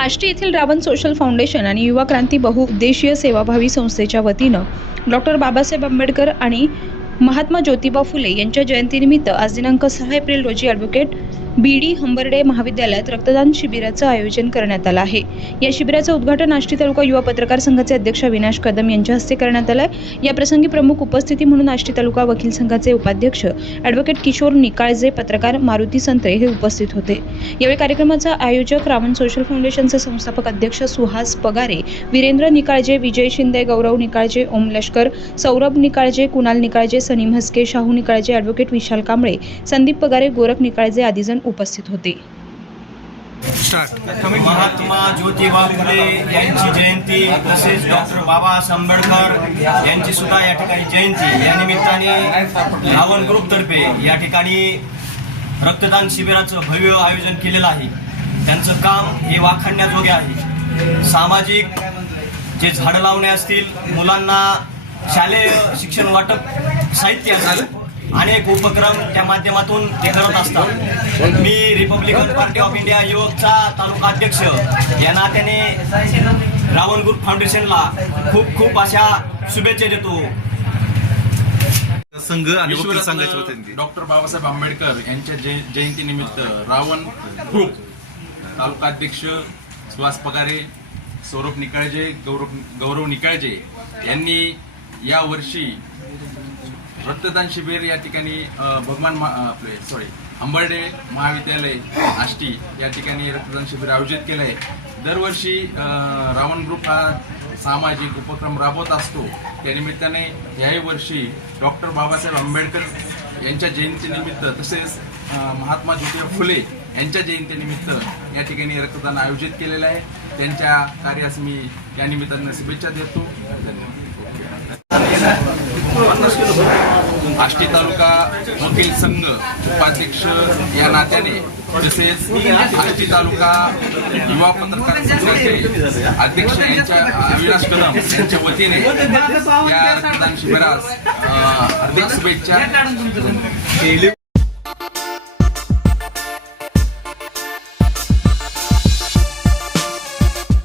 आष्टी येथील Ravan social foundation आणि युवा क्रांती बहुउद्देशीय सेवाभावी संस्थेच्या वतीनं डॉक्टर बाबासाहेब आंबेडकर आणि महात्मा ज्योतिबा फुले यांच्या जयंतीनिमित्त आज दिनांक सहा एप्रिल रोजी ॲडव्होकेट बी डी हंबर्डे महाविद्यालयात रक्तदान शिबिराचं आयोजन करण्यात आलं आहे. या शिबिराचं उद्घाटन आष्टी तालुका युवा पत्रकार संघाचे अध्यक्ष अविनाश कदम यांच्या हस्ते करण्यात आलं आहे या प्रसंगी प्रमुख उपस्थिती म्हणून आष्टी तालुका वकील संघाचे उपाध्यक्ष ॲडव्होकेट किशोर निकाळजे पत्रकार मारुती संत्रे हे उपस्थित होते. यावेळी कार्यक्रमाचा आयोजक रावण सोशल फाउंडेशनचे संस्थापक अध्यक्ष सुहास पगारे वीरेंद्र निकाळजे विजय शिंदे गौरव निकाळजे ओम लष्कर सौरभ निकाळजे कुणाल निकाळजे सनीम हसके शाहू निकाळजे ॲडव्होकेट विशाल कांबळे संदीप पगारे गोरख निकाळजे आदीजण उपस्थित होते. महात्मा ज्योतिबा फुले यांची जयंती तसेच डॉक्टर बाबासाहेब आंबेडकर यांची सुद्धा या ठिकाणी जयंती. या निमित्ताने रावण ग्रुप तर्फे या ठिकाणी रक्तदान शिबिराचं भव्य आयोजन केलेलं आहे. त्यांचं काम हे वाखाणण्याजोगे आहे. सामाजिक जे झाडं लावणे असतील मुलांना शालेय शिक्षण वाटप साहित्य असेल अनेक उपक्रम त्या माध्यमातून ते करत असतात. मी रिपब्लिकन पार्टी ऑफ इंडिया युवकचा तालुका अध्यक्ष. या नात्याने रावण ग्रुप फाउंडेशनला खूप खूप अशा शुभेच्छा देतो. संघ आणि डॉक्टर बाबासाहेब आंबेडकर यांच्या जय- जयंतीनिमित्त रावण ग्रुप तालुकाध्यक्ष सुहास पगारे सौरभ निकाळजे गौरव गौरव निकाळजे यांनी या वर्षी रक्तदान शिबिर या ठिकाणी भगवान आपले सॉरी अंबर्डे महाविद्यालय आष्टी या ठिकाणी रक्तदान शिबिर आयोजित केलं आहे. दरवर्षी रावण ग्रुप हा सामाजिक उपक्रम राबवत असतो. त्यानिमित्ताने याही वर्षी डॉक्टर बाबासाहेब आंबेडकर यांच्या जयंतीनिमित्त तसेच महात्मा ज्योतिबा फुले यांच्या जयंतीनिमित्त या ठिकाणी रक्तदान आयोजित केलेलं आहे. त्यांच्या कार्यास मी या निमित्ताने शुभेच्छा देतो. धन्यवाद. आष्टी तालुका वकील संघ उपाध्यक्ष या नात्याने तसेच आष्टी तालुका युवा पत्रकार संघाचे अध्यक्ष यांच्या अविनाश कदम यांच्या वतीने या रक्तदान शिबिरास हार्दिक शुभेच्छा